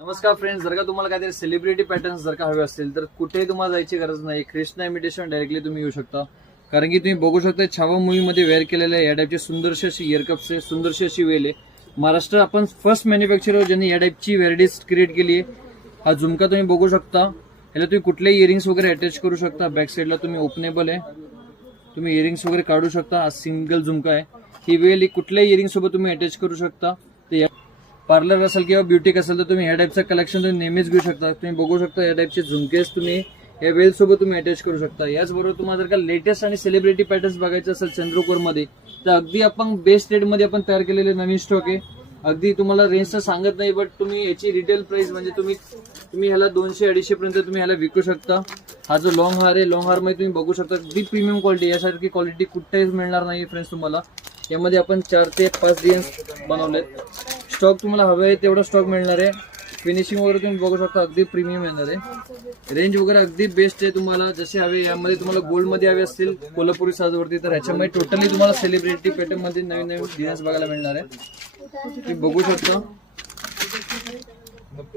नमस्कार फ्रेंड्स, जर का तुम्हाला काहीतरी सेलिब्रिटी पॅटर्न्स जर का हवे असतील तर कुठेही तुम्हाला जायची गरज नाही. कृष्णा इमिटेशन डायरेक्टली तुम्ही येऊ शकता. कारण की तुम्ही बघू शकता छावा मूवी मध्ये वेअर केलेले या टाईपचे सुंदरशी अशी इयरकप्स, सुंदरशी अशी वेल आहे. महाराष्ट्र आपण फर्स्ट मॅन्युफॅक्चरर ज्यांनी या टाईपची व्हेरायटीज क्रिएट केली आहे. हा झुमका तुम्ही बघू शकता. ह्याला तुम्ही कुठलेही इयरिंग्स वगैरे अटॅच करू शकता. बॅक साईडला तुम्ही ओपनेबल आहे, तुम्ही इयरिंग्स वगैरे काढू शकता. हा सिंगल झुमका आहे. ही वेल कुठल्याही इयरिंग सोबत तुम्ही अटॅच करू शकता. पार्लर असेल किंवा ब्युटिक असेल तर तुम्ही या टाईपचं कलेक्शन तुम्ही नेहमीच घेऊ शकता. तुम्ही बघू शकता या टाईपचे झुमकेस तुम्ही या वेल सोबत तुम्ही अटॅच करू शकता. याचबरोबर तुम्हाला जर का लेटेस्ट आणि सेलिब्रिटी पॅटर्न्स बघायचे असेल चंद्रकोरमध्ये तर अगदी आपण बेस्ट रेटमध्ये आपण तयार केलेले नवीन स्टॉक आहे. अगदी तुम्हाला रेंज तर सांगत नाही, बट तुम्ही याची रिटेल प्राइस म्हणजे तुम्ही ह्याला 200-250 पर्यंत तुम्ही ह्याला विकू शकता. हा जो लॉंग हार आहे, लॉंग हार मध्ये तुम्ही बघू शकता अगदी प्रीमियम क्वालिटी. यासारखी क्वालिटी कुठेच मिळणार नाही फ्रेंड्स तुम्हाला. यामध्ये आपण 4 ते 5 डिझाईन्स बनवलेत. स्टॉक तुम्हाला हवे आहे तेवढा स्टॉक मिळणार आहे. फिनिशिंग वगैरे तुम्ही बघू शकता अगदी प्रीमियम येणार आहे. रेंज वगैरे अगदी बेस्ट आहे. तुम्हाला जसे हवे यामध्ये तुम्हाला गोल्ड मध्ये हवे असतील कोल्हापुरी साजवरती तर ह्याच्यामध्ये टोटली तुम्हाला सेलिब्रिटी पॅटर्न मध्ये नवीन नवीन डिझाईन्स बघायला मिळणार आहे. तुम्ही बघू शकता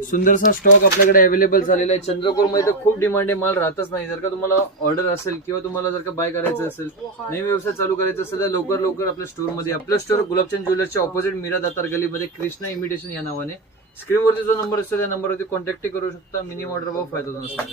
सुंदरसा स्टॉक आपल्याकडे अवेलेबल झालेला आहे. चंद्रकोरमध्ये तर खूप डिमांड आहे, माल राहतच नाही. जर का तुम्हाला ऑर्डर असेल किंवा तुम्हाला जर का बाय करायचं असेल, नवीन व्यवसाय चालू करायचा असेल तर लवकर आपल्या स्टोअरमध्ये, आपलं स्टोअर गुलाबचंद ज्वेलर्सच्या ऑपोजिट मीरा दातार गलीमध्ये कृष्णा इमिटेशन या नावाने स्क्रीनवरती जो नंबर असतो त्या नंबरवरती कॉन्टॅक्ट करू शकता. मिनिमम ऑर्डर अबाव 5000 असतो.